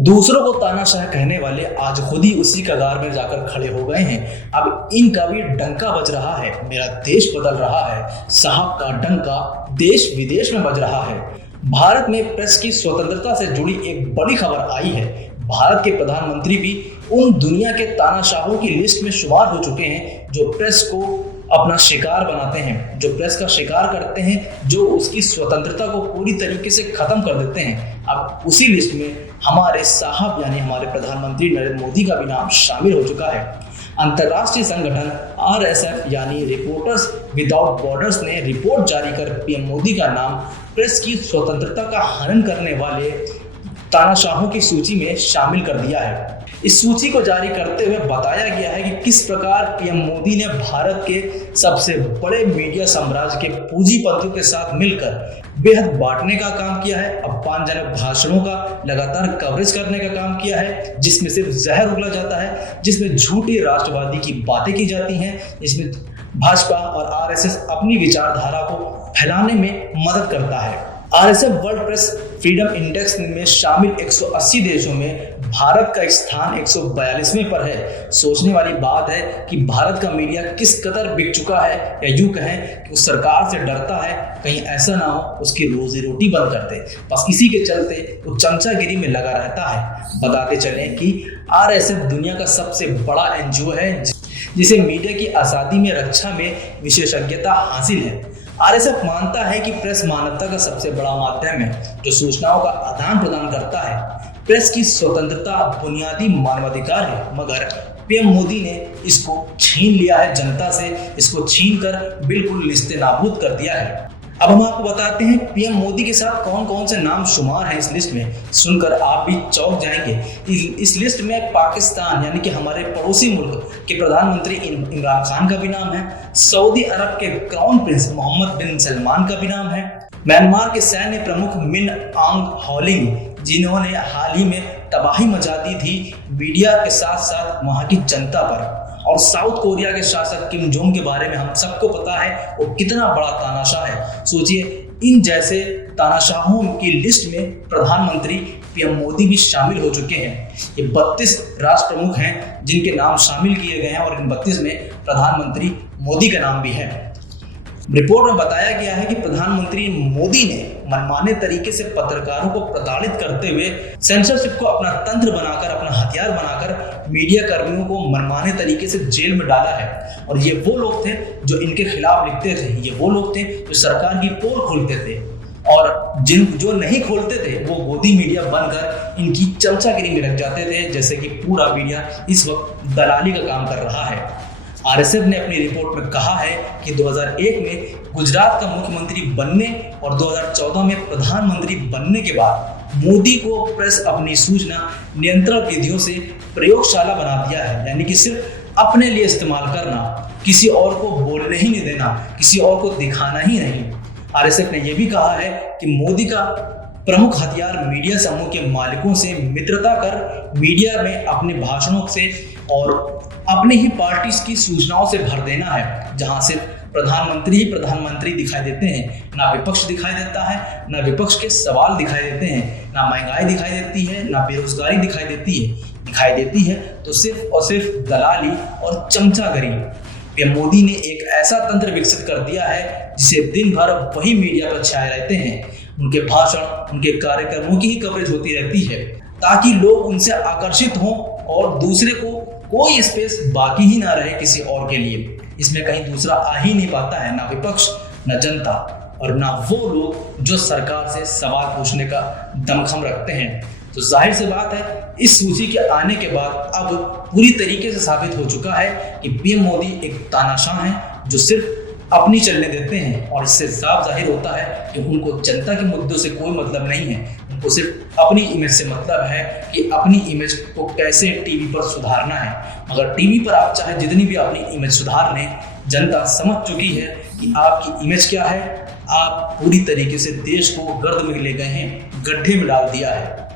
दूसरों को तानाशाह कहने वाले आज खुद ही उसी कगार में जाकर खड़े हो गए हैं। अब इनका भी डंका बज रहा है। मेरा देश बदल रहा है, साहब का डंका देश विदेश में बज रहा है। भारत में प्रेस की स्वतंत्रता से जुड़ी एक बड़ी खबर आई है। भारत के प्रधानमंत्री भी उन दुनिया के तानाशाहों की लिस्ट में शुमार हो चुके हैं जो प्रेस को अपना शिकार बनाते हैं, जो प्रेस का शिकार करते हैं, जो उसकी स्वतंत्रता को पूरी तरीके से खत्म कर देते हैं। अब उसी लिस्ट में हमारे साहब यानी हमारे प्रधानमंत्री नरेंद्र मोदी का भी नाम शामिल हो चुका है। अंतर्राष्ट्रीय संगठन RSF यानी रिपोर्टर्स विदाउट बॉर्डर्स ने रिपोर्ट जारी कर PM मोदी का नाम प्रेस की स्वतंत्रता का हनन करने वाले तानाशाहों की सूची में शामिल कर दिया है। इस सूची को जारी करते हुए बताया गया है कि किस प्रकार PM मोदी ने भारत के सबसे बड़े मीडिया साम्राज्य के पूंजीपतियों के साथ मिलकर बेहद बांटने का काम किया है, अपमानजनक भाषणों का लगातार कवरेज करने का काम किया है, जिसमें सिर्फ जहर उगला जाता है, जिसमें झूठी राष्ट्रवादी की बातें की जाती हैं, जिसमें भाजपा और RSS अपनी विचारधारा को फैलाने में मदद करता है। RSF world press freedom index में शामिल 180 देशों में भारत का स्थान 142वें पर है। सोचने वाली बात है कि भारत का मीडिया किस कदर बिक चुका है, या यूं कहें कि वो सरकार से डरता है कहीं ऐसा ना हो उसकी रोजी रोटी बंद कर दे। बस इसी के चलते वो चमचागिरी में लगा रहता है। बताते चलें कि RSF दुनिया का सबसे बड़ा NGO है जिसे मीडिया की आज़ादी में रक्षा में विशेषज्ञता हासिल है। RSF मानता है कि प्रेस मानवता का सबसे बड़ा माध्यम है जो सूचनाओं का आदान प्रदान करता है। प्रेस की स्वतंत्रता बुनियादी मानवाधिकार है, मगर PM मोदी ने इसको छीन लिया है जनता से, इसको छीन कर बिल्कुल निस्तेनाबूद कर दिया है। अब हम आपको बताते हैं PM मोदी के साथ कौन कौन से नाम शुमार हैं इस लिस्ट में। सुनकर आप भी चौंक जाएंगे। इस लिस्ट में पाकिस्तान यानी कि हमारे पड़ोसी मुल्क के प्रधानमंत्री इमरान खान का भी नाम है, सऊदी अरब के क्राउन प्रिंस मोहम्मद बिन सलमान का भी नाम है, म्यांमार के सैन्य प्रमुख मिन आंग हॉलिंग जिन्होंने हाल ही में तबाही मचा दी थी मीडिया के साथ साथ वहाँ की जनता पर, और साउथ कोरिया के शासक किम जोंग के बारे में हम सबको पता है वो कितना बड़ा तानाशाह है। सोचिए, इन जैसे तानाशाहों की लिस्ट में प्रधानमंत्री PM मोदी भी शामिल हो चुके हैं। ये 32 राष्ट्र प्रमुख हैं जिनके नाम शामिल किए गए हैं, और इन 32 में प्रधानमंत्री मोदी का नाम भी है। रिपोर्ट में बताया गया है कि प्रधानमंत्री मोदी ने मनमाने तरीके से पत्रकारों को प्रताड़ित करते हुए सेंसरशिप को अपना तंत्र बनाकर, अपना हथियार बनाकर मीडिया कर्मियों को मनमाने तरीके से जेल में डाला है। और ये वो लोग थे जो इनके खिलाफ लिखते थे, ये वो लोग थे जो सरकार की पोल खोलते थे, और जो नहीं खोलते थे वो गोदी मीडिया बनकर इनकी चमचागिरी में लग जाते थे, जैसे कि पूरा मीडिया इस वक्त दलाली का काम कर रहा है। RSF ने अपनी रिपोर्ट में कहा है कि 2001 में गुजरात का मुख्यमंत्री बनने और 2014 में प्रधानमंत्री बनने के बाद मोदी को प्रेस अपनी सूचना नियंत्रण विधियों से प्रयोगशाला बना दिया है, यानी कि सिर्फ अपने लिए इस्तेमाल करना, किसी और को बोलने ही नहीं देना, किसी और को दिखाना ही नहीं। RSF ने यह भी कहा है कि मोदी का प्रमुख हथियार मीडिया समूह के मालिकों से मित्रता कर मीडिया में अपने भाषणों से और अपने ही पार्टी की सूचनाओं से भर देना है, जहां से प्रधानमंत्री ही प्रधानमंत्री दिखाई देते हैं, ना विपक्ष दिखाई देता है, ना विपक्ष के सवाल दिखाई देते हैं, ना महंगाई दिखाई देती है, ना बेरोजगारी दिखाई देती है तो सिर्फ और सिर्फ दलाली और चमचागिरी। PM मोदी ने एक ऐसा तंत्र विकसित कर दिया है जिसे दिन भर वही मीडिया पर छाए रहते हैं। उनके भाषण, उनके कार्यक्रमों की ही कवरेज होती रहती है ताकि लोग उनसे आकर्षित हों और दूसरे को कोई स्पेस बाकी ही ना रहे किसी और के लिए। इसमें कहीं दूसरा आ ही नहीं पाता है, ना विपक्ष, ना जनता, और ना वो लोग जो सरकार से सवाल पूछने का दमखम रखते हैं। तो जाहिर सी बात है, इस सूची के आने के बाद अब पूरी तरीके से साबित हो चुका है कि PM मोदी एक तानाशाह है जो सिर्फ अपनी चलने देते हैं, और इससे साफ जाहिर होता है कि उनको जनता के मुद्दों से कोई मतलब नहीं है। उनको सिर्फ अपनी इमेज से मतलब है कि अपनी इमेज को कैसे टीवी पर सुधारना है। मगर टीवी पर आप चाहे जितनी भी अपनी इमेज सुधार लें, जनता समझ चुकी है कि आपकी इमेज क्या है। आप पूरी तरीके से देश को गर्द में ले गए हैं, गड्ढे में डाल दिया है।